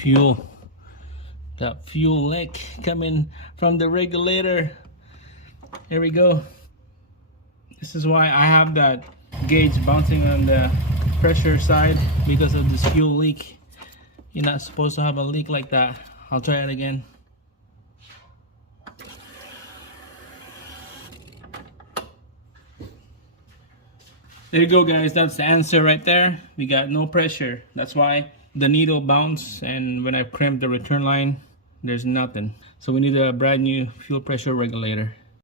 fuel. That fuel leak coming from the regulator. Here we go. This is why I have that gauge bouncing on the pressure side, because of this fuel leak. You're not supposed to have a leak like that. I'll try it again. There you go, guys. That's the answer right there. We got no pressure. That's why the needle bounced, and when I crimped the return line, there's nothing. So we need a brand new fuel pressure regulator.